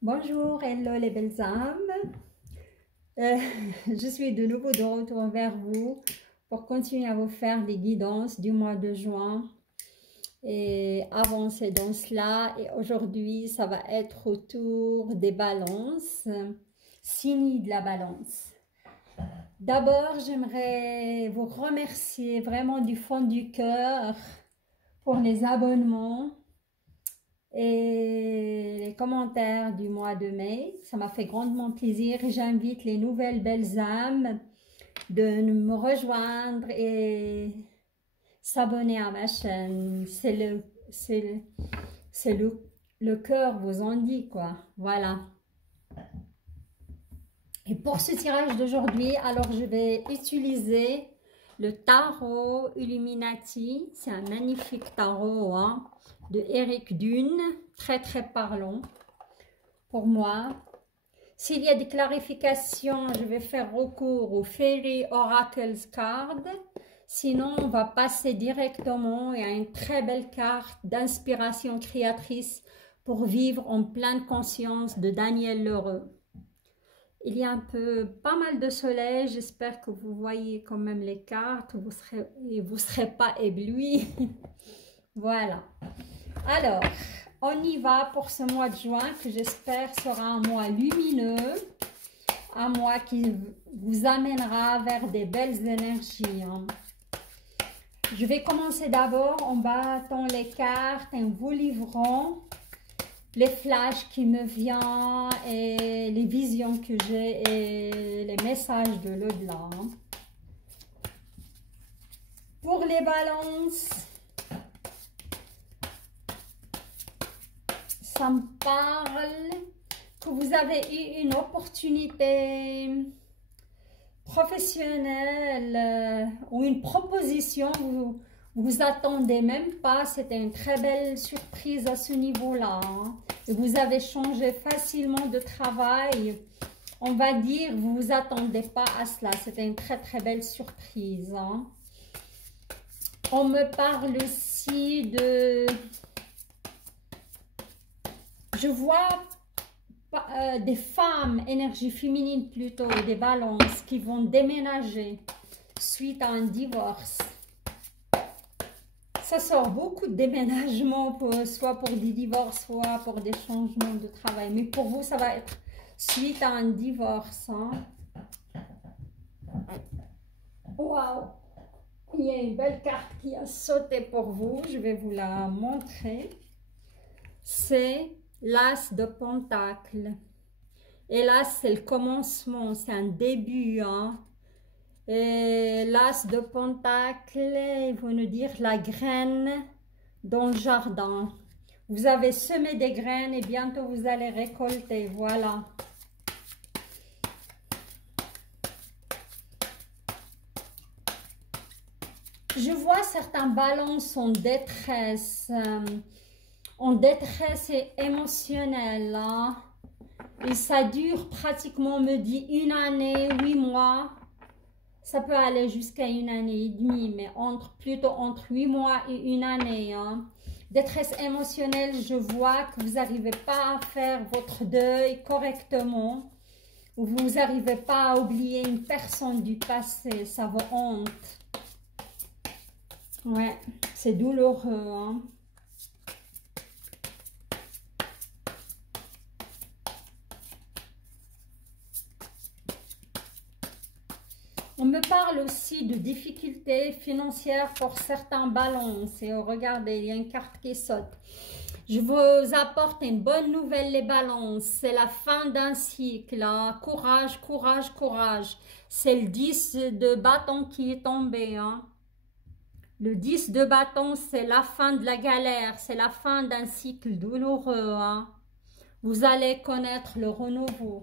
Bonjour, hello les belles âmes. Euh, je suis de nouveau de retour vers vous pour continuer à vous faire des guidances du mois de juin et avancer dans cela. Et aujourd'hui, ça va être autour des balances, signes de la balance. D'abord, j'aimerais vous remercier vraiment du fond du cœur pour les abonnements et les commentaires du mois de mai. Ça m'a fait grandement plaisir et j'invite les nouvelles belles âmes de me rejoindre et s'abonner à ma chaîne. Le cœur vous en dit quoi. Voilà. Et pour ce tirage d'aujourd'hui, alors je vais utiliser le tarot Illuminati. C'est un magnifique tarot de Eric Dune, très très parlant pour moi. S'il y a des clarifications, je vais faire recours au Fairy Oracles Card. Sinon, on va passer directement à une très belle carte d'inspiration créatrice pour vivre en pleine conscience de Daniel Leroux. Il y a pas mal de soleil, j'espère que vous voyez quand même les cartes, vous serez pas éblouis. Voilà. Alors, on y va pour ce mois de juin que j'espère sera un mois lumineux, un mois qui vous amènera vers des belles énergies. Je vais commencer d'abord en battant les cartes et en vous livrant les flashs qui me viennent et les visions que j'ai et les messages de l'au-delà. Pour les balances, ça me parle que vous avez eu une opportunité professionnelle ou une proposition, vous attendez même pas, c'était une très belle surprise à ce niveau-là. Et vous avez changé facilement de travail. On va dire, vous vous attendez pas à cela. C'était une très très belle surprise. On me parle aussi de... Je vois des femmes, énergie féminine plutôt, des balances qui vont déménager suite à un divorce. Ça sort beaucoup de déménagements, soit pour des divorces, soit pour des changements de travail. Mais pour vous, ça va être suite à un divorce. Waouh! Il y a une belle carte qui a sauté pour vous. Je vais vous la montrer. C'est l'As de Pentacle. Et là, c'est le commencement, c'est un début. Et l'As de Pentacle, il faut nous dire la graine dans le jardin. Vous avez semé des graines et bientôt vous allez récolter. Voilà. Je vois certains balances en détresse émotionnelle. Et ça dure pratiquement, on me dit, 1 année, 8 mois. Ça peut aller jusqu'à 1 année et demie, mais plutôt entre 8 mois et 1 année. Détresse émotionnelle, je vois que vous n'arrivez pas à faire votre deuil correctement. Ou vous n'arrivez pas à oublier une personne du passé, ça vous hante. Ouais, c'est douloureux. On me parle aussi de difficultés financières pour certains balances. Et regardez, il y a une carte qui saute. Je vous apporte une bonne nouvelle, les balances. C'est la fin d'un cycle. Courage, courage, courage. C'est le 10 de bâton qui est tombé. Le 10 de bâton, c'est la fin de la galère. C'est la fin d'un cycle douloureux. Vous allez connaître le renouveau.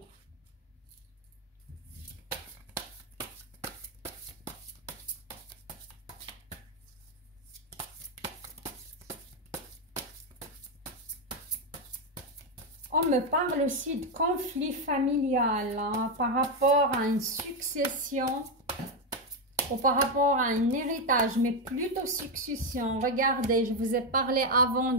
On me parle aussi de conflit familial par rapport à une succession ou par rapport à un héritage, mais plutôt succession. Regardez, je vous ai parlé avant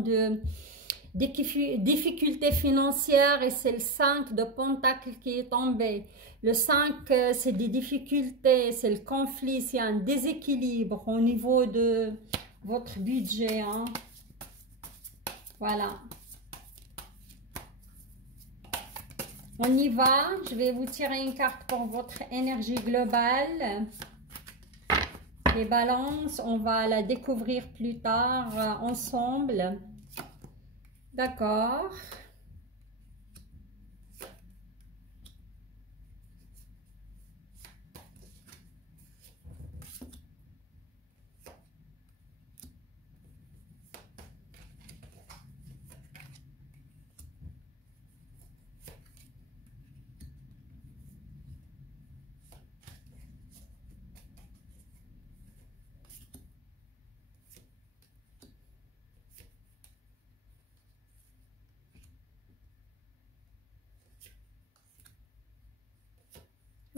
difficultés financières et c'est le 5 de Pentacle qui est tombé. Le 5, c'est des difficultés, c'est le conflit, c'est un déséquilibre au niveau de votre budget. Hein. Voilà. On y va. Je vais vous tirer une carte pour votre énergie globale. Les balances, on va la découvrir plus tard ensemble. D'accord.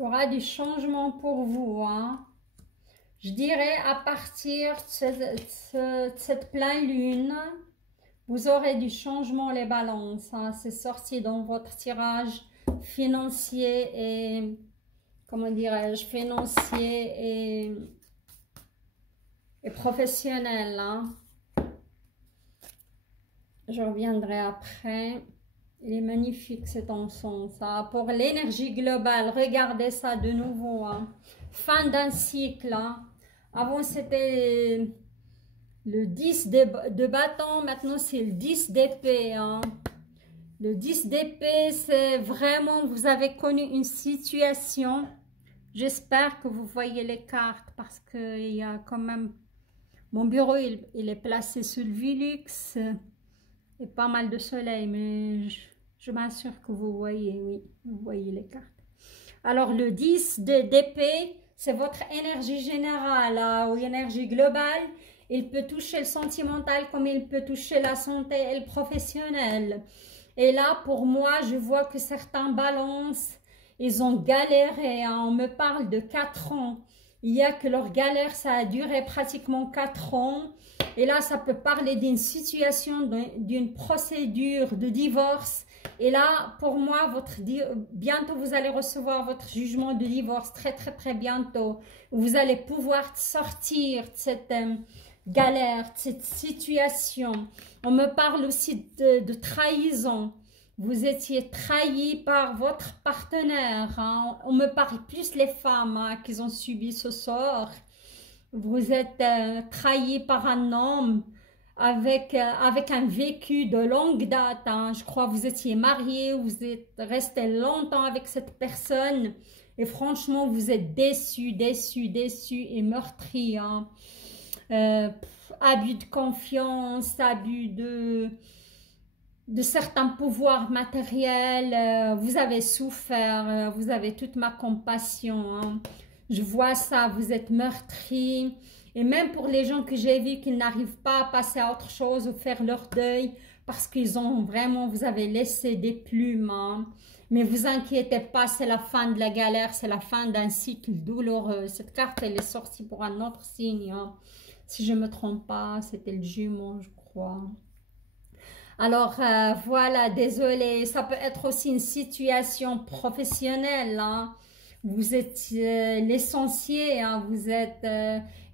Il y aura du changement pour vous. Hein. Je dirais à partir de cette pleine lune, vous aurez du changement les balances. Hein. C'est sorti dans votre tirage financier et, comment dirais-je, financier et professionnel. Hein. Je reviendrai après. Il est magnifique cet encens. Ça. Pour l'énergie globale, regardez ça de nouveau. Hein. Fin d'un cycle. Hein. Avant, c'était le 10 de bâton. Maintenant, c'est le 10 d'épée. Hein. Le 10 d'épée, c'est vraiment, vous avez connu une situation. J'espère que vous voyez les cartes parce qu'il y a quand même... Mon bureau, il est placé sous le Velux. Et pas mal de soleil, mais je m'assure que vous voyez, oui, vous voyez les cartes. Alors, le 10 d'épée, c'est votre énergie générale ou énergie globale. Il peut toucher le sentimental comme il peut toucher la santé et le professionnel. Et là, pour moi, je vois que certains balances, ils ont galéré. Hein. On me parle de 4 ans. Il y a que leur galère, ça a duré pratiquement 4 ans. Et là, ça peut parler d'une situation, d'une procédure de divorce. Et là, pour moi, bientôt, vous allez recevoir votre jugement de divorce, très, très, très bientôt. Vous allez pouvoir sortir de cette galère, de cette situation. On me parle aussi de trahison. Vous étiez trahi par votre partenaire. Hein. On me parle plus les femmes hein, qui ont subi ce sort. Vous êtes trahi par un homme avec un vécu de longue date. Hein. Je crois que vous étiez marié, vous êtes resté longtemps avec cette personne. Et franchement, vous êtes déçu, déçu, déçu et meurtri. Hein. Abus de confiance, abus de certains pouvoirs matériels. Vous avez souffert, vous avez toute ma compassion. Hein. Je vois ça, vous êtes meurtri. Et même pour les gens que j'ai vus qui n'arrivent pas à passer à autre chose ou faire leur deuil, parce qu'ils ont vraiment, vous avez laissé des plumes. Hein. Mais vous inquiétez pas, c'est la fin de la galère, c'est la fin d'un cycle douloureux. Cette carte, elle est sortie pour un autre signe. Hein. Si je ne me trompe pas, c'était le Jumeau, je crois. Alors, voilà, désolé. Ça peut être aussi une situation professionnelle. Hein. Vous êtes l'essentiel, hein,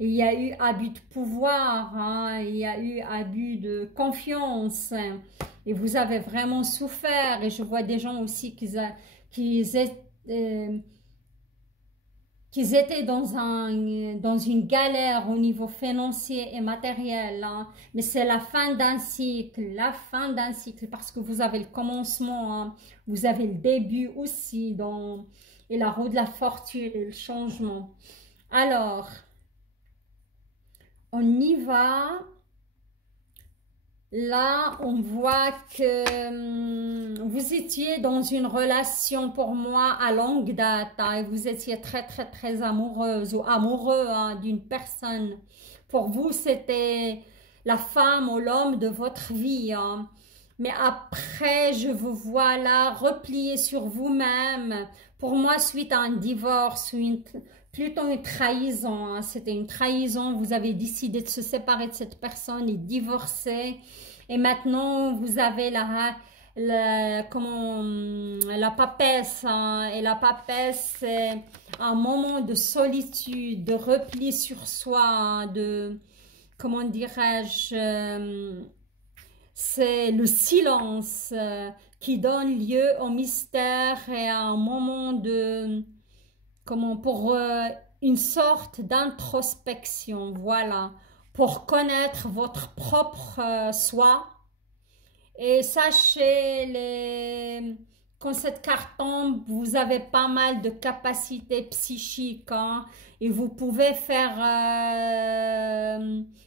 il y a eu abus de pouvoir, hein, il y a eu abus de confiance, hein, et vous avez vraiment souffert. Et je vois des gens aussi qui étaient dans une galère au niveau financier et matériel, hein. Mais c'est la fin d'un cycle, parce que vous avez le commencement, hein, vous avez le début aussi et la roue de la fortune et le changement. Alors, on y va. Là, on voit que vous étiez dans une relation pour moi à longue date. Hein, et vous étiez très, très, très amoureuse ou amoureux hein, d'une personne. Pour vous, c'était la femme ou l'homme de votre vie. Hein. Mais après, je vous vois là replier sur vous-même. Pour moi, suite à un divorce ou plutôt une trahison. Hein. C'était une trahison. Vous avez décidé de se séparer de cette personne et divorcer. Et maintenant, vous avez la papesse, hein. Et la papesse, c'est un moment de solitude, de repli sur soi, hein, de, comment dirais-je, c'est le silence qui donne lieu au mystère et à un moment de, pour une sorte d'introspection, voilà, pour connaître votre propre soi. Et sachez, quand cette carte tombe, vous avez pas mal de capacités psychiques, hein, et vous pouvez faire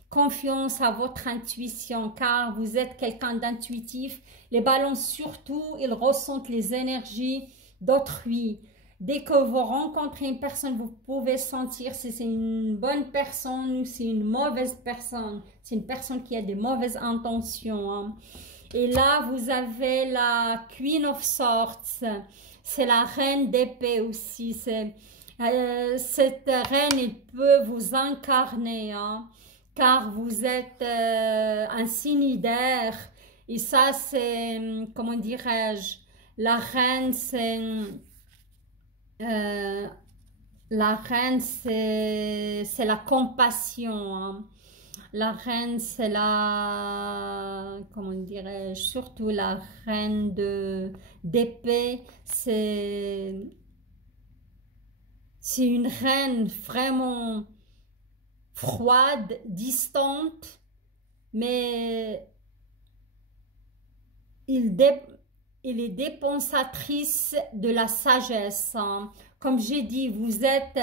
confiance à votre intuition car vous êtes quelqu'un d'intuitif. Les balances surtout, ils ressentent les énergies d'autrui. Dès que vous rencontrez une personne, vous pouvez sentir si c'est une bonne personne ou si c'est une mauvaise personne. C'est une personne qui a des mauvaises intentions, hein. Et là, vous avez la Queen of Swords. C'est la reine d'épée aussi. Cette reine, elle peut vous incarner, hein, car vous êtes un signe d'air. Et ça, c'est, comment dirais-je, la reine, c'est... c'est la compassion, hein. La reine, c'est la, comment dirais-je, surtout la reine d'épée, c'est une reine vraiment froide, distante, mais il est dépensatrice de la sagesse, hein. Comme j'ai dit, vous êtes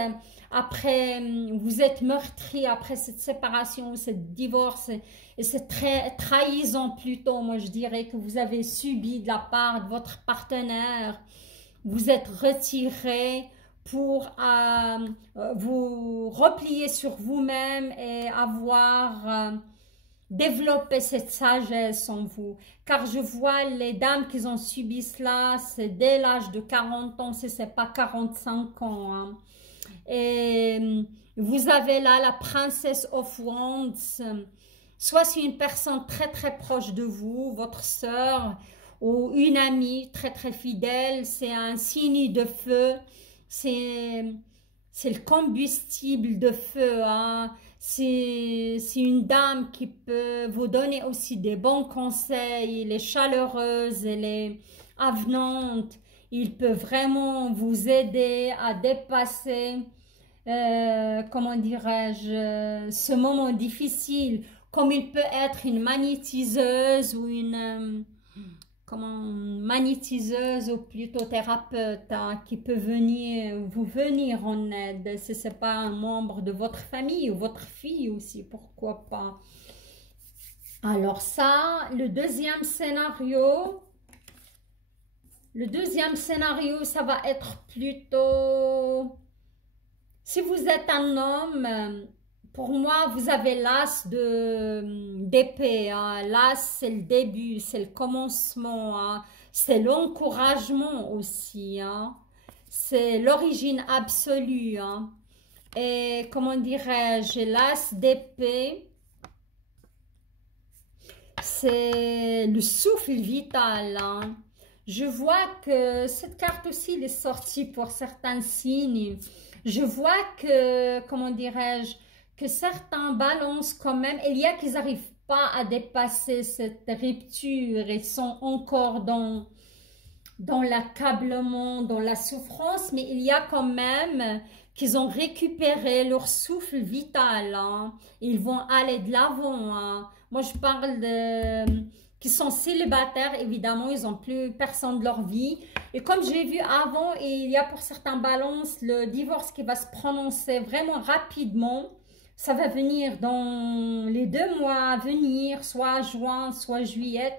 meurtri après cette séparation, ce divorce et cette trahison plutôt. Moi, je dirais que vous avez subi de la part de votre partenaire. Vous êtes retiré pour vous replier sur vous-même et avoir développer cette sagesse en vous, car je vois les dames qui ont subi cela, c'est dès l'âge de 40 ans, si ce n'est pas 45 ans, hein. Et vous avez là la Princess of Wands, soit c'est une personne très très proche de vous, votre sœur ou une amie très très fidèle, c'est un signe de feu, c'est le combustible de feu, hein. C'est une dame qui peut vous donner aussi des bons conseils, elle est chaleureuse, elle est avenante, il peut vraiment vous aider à dépasser, comment dirais-je, ce moment difficile, comme il peut être une magnétiseuse ou une... magnétiseuse ou plutôt thérapeute, hein, qui peut venir en aide si ce n'est pas un membre de votre famille ou votre fille aussi, pourquoi pas. Alors ça, le deuxième scénario, ça va être plutôt, si vous êtes un homme, pour moi, vous avez l'as d'épée, hein. L'as, c'est le début, c'est le commencement, hein. C'est l'encouragement aussi, hein. C'est l'origine absolue, hein. Et comment dirais-je, l'as d'épée, c'est le souffle vital, hein. Je vois que cette carte aussi, elle est sortie pour certains signes. Je vois que, comment dirais-je, que certains balancent quand même, il y a qui n'arrivent pas à dépasser cette rupture et sont encore dans l'accablement, dans la souffrance, mais il y a quand même qu'ils ont récupéré leur souffle vital, hein. Ils vont aller de l'avant, hein. Moi, je parle de... qui sont célibataires, évidemment, ils n'ont plus personne de leur vie. Et comme j'ai vu avant, il y a pour certains balances le divorce qui va se prononcer vraiment rapidement. Ça va venir dans les 2 mois à venir, soit juin, soit juillet.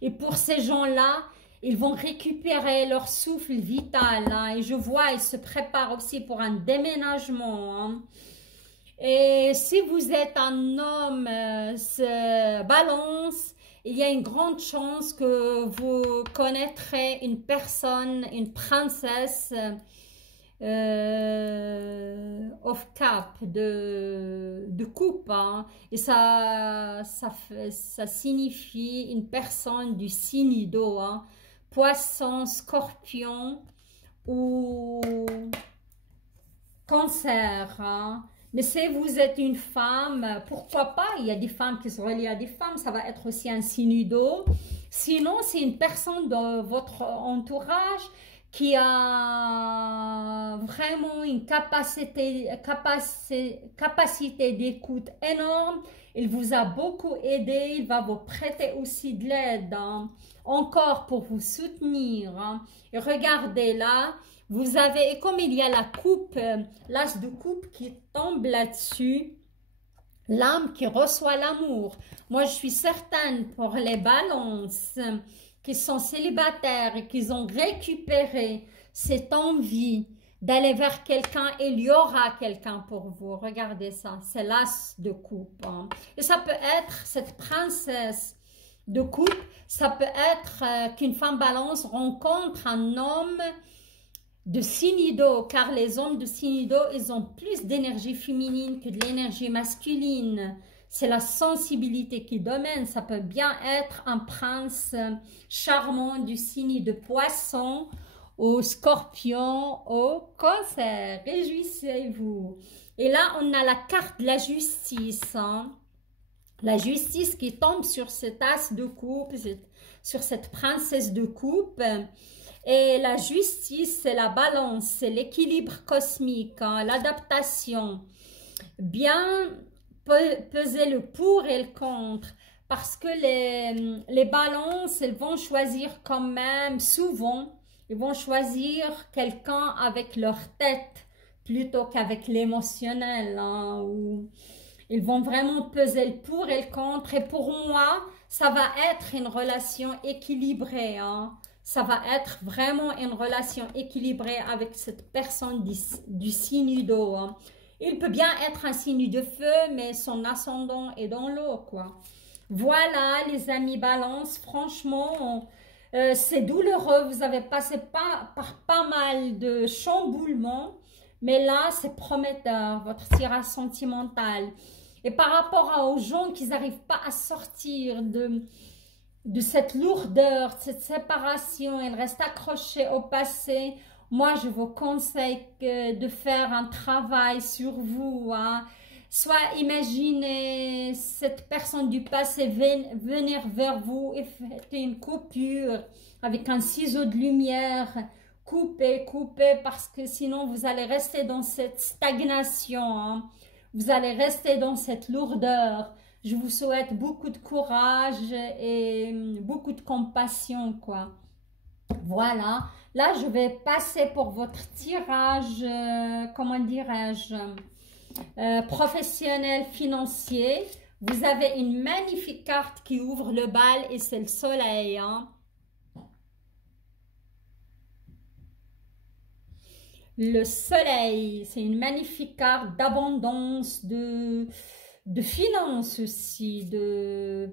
Et pour ces gens-là, ils vont récupérer leur souffle vital, hein. Et je vois, ils se préparent aussi pour un déménagement, hein. Et si vous êtes un homme, balance, il y a une grande chance que vous connaîtrez une personne, une princesse, of cap, de coupe, hein. Et ça signifie une personne du signe d'eau, hein. Poisson, scorpion ou cancer, hein. Mais si vous êtes une femme, pourquoi pas? Il y a des femmes qui se relient à des femmes, ça va être aussi un signe d'eau. Sinon, c'est une personne de votre entourage qui a vraiment une capacité d'écoute énorme. Il vous a beaucoup aidé, il va vous prêter aussi de l'aide, hein, encore pour vous soutenir, hein. Et regardez là, vous avez, et comme il y a la coupe, l'as de coupe qui tombe là-dessus, l'âme qui reçoit l'amour. Moi, je suis certaine pour les balances qui sont célibataires et qui ont récupéré cette envie d'aller vers quelqu'un, il y aura quelqu'un pour vous. Regardez ça, c'est l'as de coupe, hein. Et ça peut être cette princesse de coupe, ça peut être qu'une femme balance rencontre un homme de signe d'eau, car les hommes de signe d'eau, ils ont plus d'énergie féminine que de l'énergie masculine. C'est la sensibilité qui domine. Ça peut bien être un prince charmant du signe de poisson, au scorpion, au cancer. Réjouissez-vous. Et là, on a la carte de la justice, hein. La justice qui tombe sur cet as de coupe, sur cette princesse de coupe. Et la justice, c'est la balance, c'est l'équilibre cosmique, hein, l'adaptation. Bien peser le pour et le contre. Parce que les balances, elles vont choisir quand même, souvent, ils vont choisir quelqu'un avec leur tête plutôt qu'avec l'émotionnel, hein, où ils vont vraiment peser le pour et le contre. Et pour moi, ça va être une relation équilibrée, hein. Ça va être vraiment une relation équilibrée avec cette personne du signe d'eau, hein. Il peut bien être un signe de feu, mais son ascendant est dans l'eau, quoi. Voilà, les amis balance, franchement, c'est douloureux. Vous avez passé par pas mal de chamboulements, mais là, c'est prometteur, votre tirage sentimental. Et par rapport aux gens qui n'arrivent pas à sortir de cette lourdeur, de cette séparation, ils restent accrochés au passé, moi je vous conseille de faire un travail sur vous, hein. Soit imaginez cette personne du passé venir vers vous et faites une coupure avec un ciseau de lumière, coupez, coupez, parce que sinon vous allez rester dans cette stagnation, hein. Vous allez rester dans cette lourdeur. Je vous souhaite beaucoup de courage et beaucoup de compassion, quoi. Voilà. Là, je vais passer pour votre tirage, comment dirais-je, professionnel, financier. Vous avez une magnifique carte qui ouvre le bal et c'est le soleil, hein. Le soleil, c'est une magnifique carte d'abondance, de finances aussi, une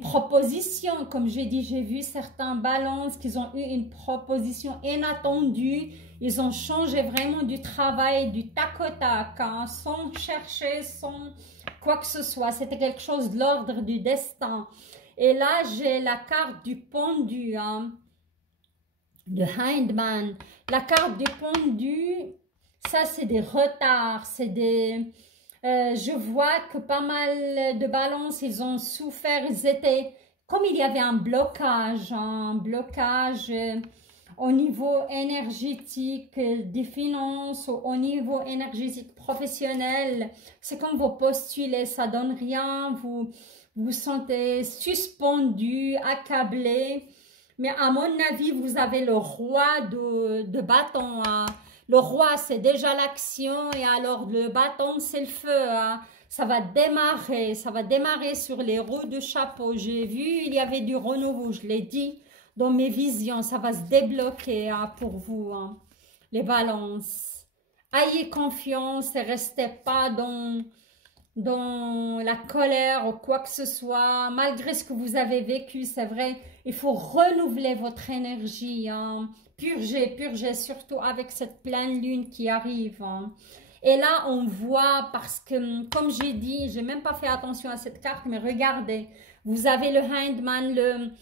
proposition, comme j'ai dit, j'ai vu certains balances qui ont eu une proposition inattendue, ils ont changé vraiment du travail, du tac au tac, hein, sans chercher, sans quoi que ce soit, c'était quelque chose de l'ordre du destin. Et là, j'ai la carte du pendu, hein, de Hindman, la carte du pendu. Ça, c'est des retards, c'est des... je vois que pas mal de balances, ils ont souffert, ils étaient... Comme il y avait un blocage au niveau énergétique des finances, au niveau énergétique professionnel. C'est comme vous postulez, ça donne rien, vous vous sentez suspendu, accablé. Mais à mon avis, vous avez le roi de bâton, hein. Le roi, c'est déjà l'action et alors le bâton, c'est le feu, hein. Ça va démarrer sur les roues de chapeau. J'ai vu, il y avait du renouveau, je l'ai dit dans mes visions. Ça va se débloquer, hein, pour vous, hein, les balances. Ayez confiance et restez pas dans dans la colère ou quoi que ce soit, malgré ce que vous avez vécu, c'est vrai, il faut renouveler votre énergie, hein. Purger, purger, surtout avec cette pleine lune qui arrive, hein. Et là, on voit, parce que, comme j'ai dit, j'ai même pas fait attention à cette carte, mais regardez, vous avez le Hangman,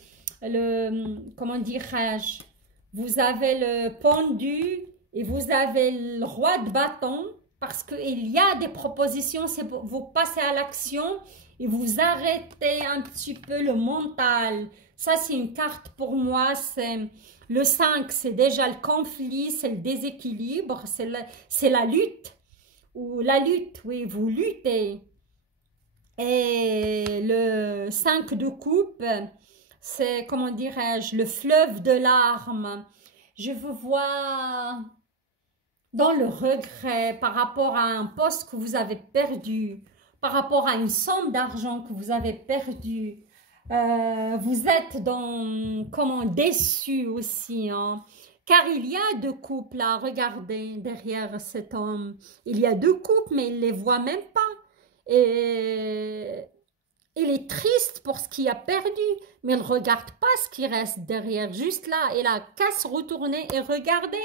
comment dirais-je, vous avez le pendu et vous avez le roi de bâton, parce qu'il y a des propositions, c'est pour vous passer à l'action et vous arrêtez un petit peu le mental. Ça, c'est une carte pour moi, c'est le 5, c'est déjà le conflit, c'est le déséquilibre, c'est la lutte, ou la lutte, oui, vous luttez. Et le 5 de coupe, c'est, comment dirais-je, le fleuve de larmes. Je vous vois dans le regret par rapport à un poste que vous avez perdu, par rapport à une somme d'argent que vous avez perdu. Vous êtes dans, comment, déçu aussi, hein. Car il y a deux couples là, regardez derrière cet homme. Il y a deux couples, mais il ne les voit même pas. Et il est triste pour ce qu'il a perdu, mais il ne regarde pas ce qui reste derrière, juste là. Il a qu'à se retourner et regarder.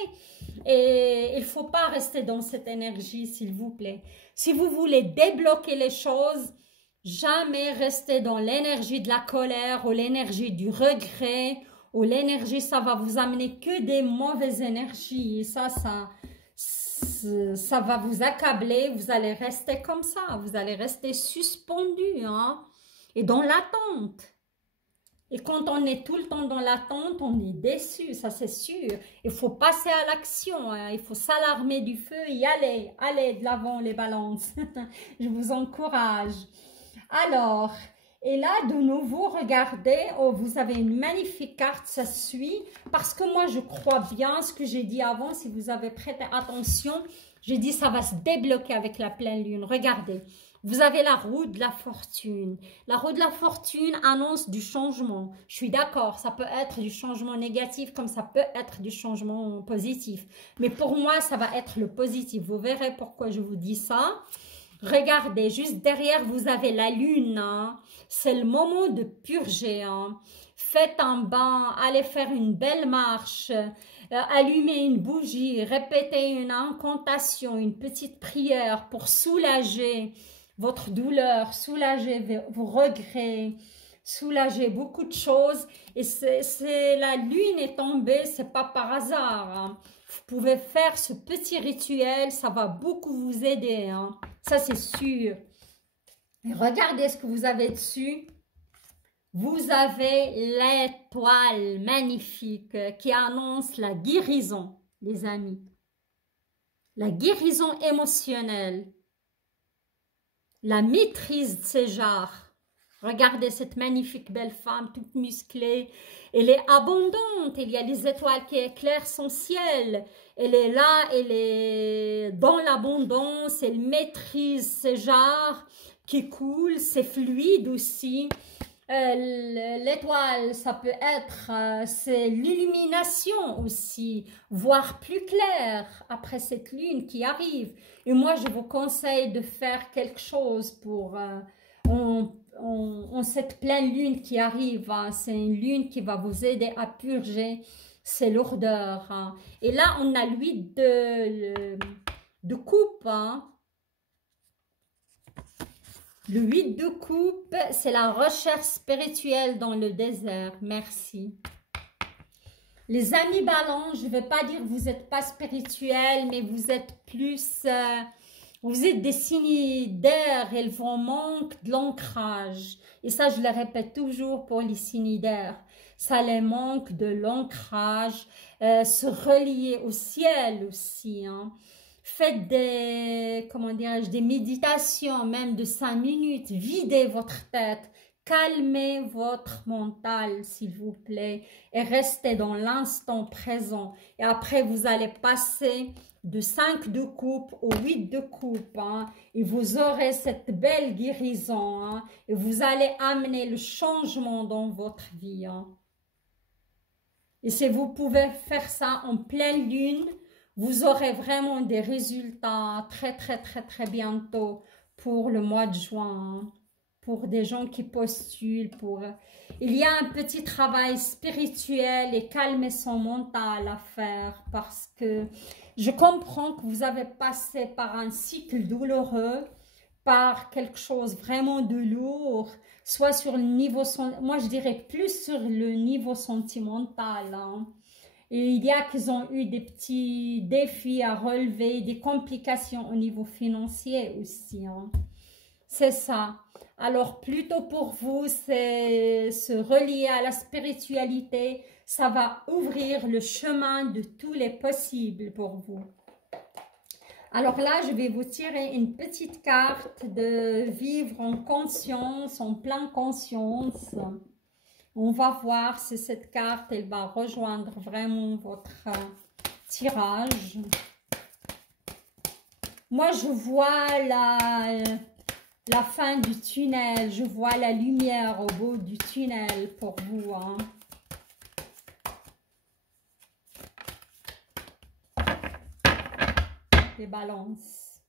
Et il ne faut pas rester dans cette énergie, s'il vous plaît. Si vous voulez débloquer les choses, jamais rester dans l'énergie de la colère ou l'énergie du regret ou l'énergie, ça va vous amener que des mauvaises énergies. Et ça va vous accabler. Vous allez rester comme ça. Vous allez rester suspendu, hein, et dans l'attente. Et quand on est tout le temps dans l'attente, on est déçu, ça c'est sûr. Il faut passer à l'action, hein. Il faut s'alarmer du feu et aller, allez de l'avant les balances. Je vous encourage. Alors, et là de nouveau, regardez, oh, vous avez une magnifique carte, ça suit. Parce que moi je crois bien ce que j'ai dit avant, si vous avez prêté attention, j'ai dit ça va se débloquer avec la pleine lune. Regardez. Vous avez la roue de la fortune. La roue de la fortune annonce du changement. Je suis d'accord, ça peut être du changement négatif comme ça peut être du changement positif. Mais pour moi, ça va être le positif. Vous verrez pourquoi je vous dis ça. Regardez, juste derrière, vous avez la lune, hein. C'est le moment de purger, hein. Faites un bain, allez faire une belle marche, allumez une bougie, répétez une incantation, une petite prière pour soulager votre douleur, soulager vos regrets, soulager beaucoup de choses. Et la lune est tombée, c'est pas par hasard, hein. Vous pouvez faire ce petit rituel, ça va beaucoup vous aider, hein. Ça c'est sûr. Et regardez ce que vous avez dessus. Vous avez l'étoile magnifique qui annonce la guérison, les amis. La guérison émotionnelle. La maîtrise de ses jarres. Regardez cette magnifique belle femme toute musclée. Elle est abondante. Il y a les étoiles qui éclairent son ciel. Elle est là, elle est dans l'abondance. Elle maîtrise ses jarres qui coulent. C'est fluide aussi. L'étoile, ça peut être, c'est l'illumination aussi, voir plus clair après cette lune qui arrive. Et moi, je vous conseille de faire quelque chose pour cette pleine lune qui arrive, hein. C'est une lune qui va vous aider à purger ces lourdeurs, hein. Et là, on a l'huile de coupe, hein. Le 8 de coupe, c'est la recherche spirituelle dans le désert. Merci. Les amis balance, je ne vais pas dire que vous n'êtes pas spirituel, mais vous êtes plus... vous êtes des signes d'air, ils vous manquent de l'ancrage. Et ça, je le répète toujours pour les signes d'air. Ça les manque de l'ancrage, se relier au ciel aussi, hein. Faites des, comment dirais-je, des méditations, même de 5 minutes. Videz votre tête. Calmez votre mental, s'il vous plaît. Et restez dans l'instant présent. Et après, vous allez passer de 5 de coupe au 8 de coupe, hein. Et vous aurez cette belle guérison, hein. Et vous allez amener le changement dans votre vie, hein. Et si vous pouvez faire ça en pleine lune, vous aurez vraiment des résultats très bientôt pour le mois de juin, pour des gens qui postulent, il y a un petit travail spirituel et calmer son mental à faire parce que je comprends que vous avez passé par un cycle douloureux, par quelque chose vraiment de lourd, soit sur le niveau, moi je dirais plus sur le niveau sentimental, hein. Et il y a qu'ils ont eu des petits défis à relever, des complications au niveau financier aussi, hein. C'est ça. Alors, plutôt pour vous, c'est se relier à la spiritualité. Ça va ouvrir le chemin de tous les possibles pour vous. Alors là, je vais vous tirer une petite carte de vivre en conscience, en pleine conscience. On va voir si cette carte, elle va rejoindre vraiment votre tirage. Moi, je vois la fin du tunnel. Je vois la lumière au bout du tunnel pour vous, hein. Les balances.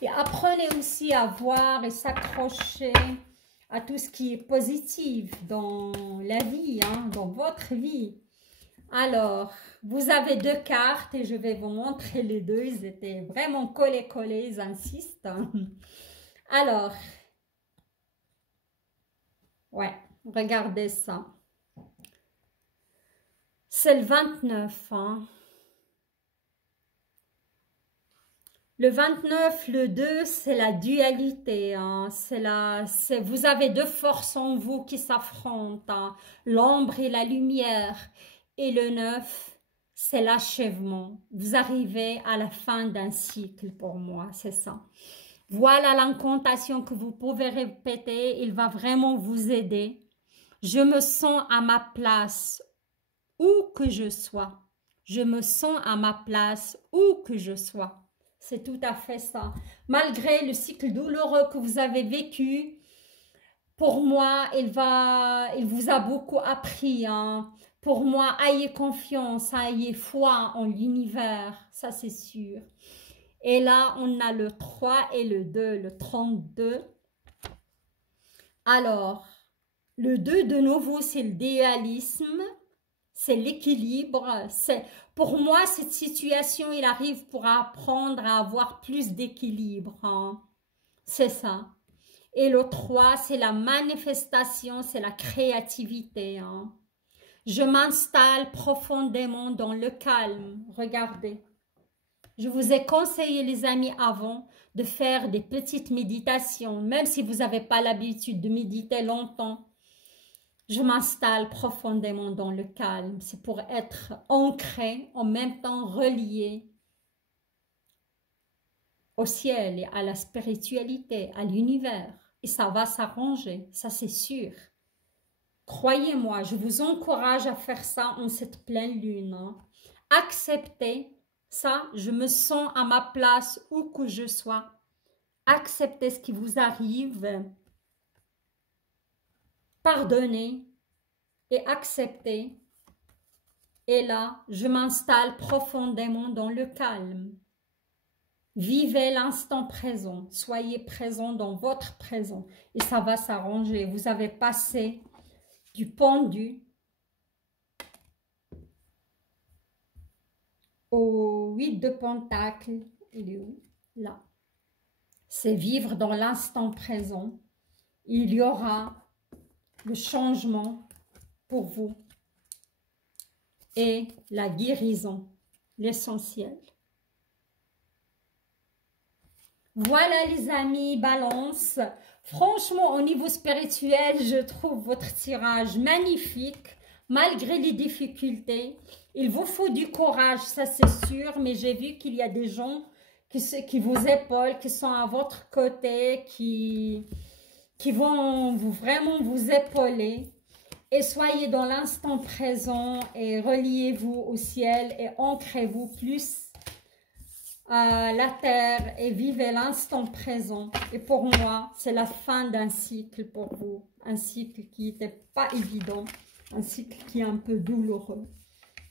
Et apprenez aussi à voir et s'accrocher à tout ce qui est positif dans la vie, hein, dans votre vie. Alors, vous avez deux cartes et je vais vous montrer les deux. Ils étaient vraiment collés, j'insiste. Alors, ouais, regardez ça. C'est le 29, hein. Le 29, le 2, c'est la dualité, hein. Vous avez deux forces en vous qui s'affrontent, hein. L'ombre et la lumière. Et le 9, c'est l'achèvement. Vous arrivez à la fin d'un cycle pour moi, c'est ça. Voilà l'incantation que vous pouvez répéter, il va vraiment vous aider. Je me sens à ma place, où que je sois. Je me sens à ma place, où que je sois. C'est tout à fait ça. Malgré le cycle douloureux que vous avez vécu, pour moi, il vous a beaucoup appris, hein. Pour moi, ayez confiance, ayez foi en l'univers, ça c'est sûr. Et là, on a le 3 et le 2, le 32. Alors, le 2 de nouveau, c'est le dualisme, c'est l'équilibre. Pour moi, cette situation, il arrive pour apprendre à avoir plus d'équilibre, hein. C'est ça. Et le 3, c'est la manifestation, c'est la créativité, hein. Je m'installe profondément dans le calme. Regardez. Je vous ai conseillé, les amis, avant de faire des petites méditations. Même si vous n'avez pas l'habitude de méditer longtemps. Je m'installe profondément dans le calme. C'est pour être ancré, en même temps relié au ciel et à la spiritualité, à l'univers. Et ça va s'arranger, ça c'est sûr. Croyez-moi, je vous encourage à faire ça en cette pleine lune, hein. Acceptez ça, je me sens à ma place où que je sois. Acceptez ce qui vous arrive. Pardonnez et acceptez. Et là, je m'installe profondément dans le calme. Vivez l'instant présent. Soyez présent dans votre présent. Et ça va s'arranger. Vous avez passé du pendu au 8 de Pentacle. Il est où? Là. C'est vivre dans l'instant présent. Il y aura le changement pour vous et la guérison, l'essentiel. Voilà les amis, Balance. Franchement, au niveau spirituel, je trouve votre tirage magnifique, malgré les difficultés. Il vous faut du courage, ça c'est sûr, mais j'ai vu qu'il y a des gens qui vous épaulent, qui sont à votre côté, qui vont vraiment vous épauler. Et soyez dans l'instant présent et reliez-vous au ciel et ancrez-vous plus à la terre et vivez l'instant présent. Et pour moi, c'est la fin d'un cycle pour vous. Un cycle qui n'était pas évident, un cycle qui est un peu douloureux.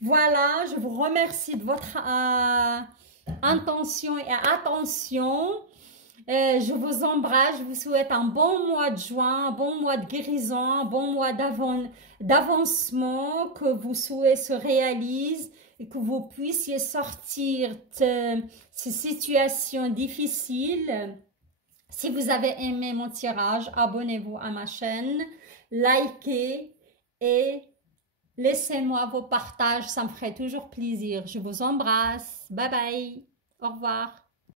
Voilà, je vous remercie de votre intention et attention. Je vous embrasse, je vous souhaite un bon mois de juin, un bon mois de guérison, un bon mois d'avancement, que vos souhaits se réalisent et que vous puissiez sortir de ces situations difficiles. Si vous avez aimé mon tirage, abonnez-vous à ma chaîne, likez et laissez-moi vos partages, ça me ferait toujours plaisir. Je vous embrasse, bye bye, au revoir.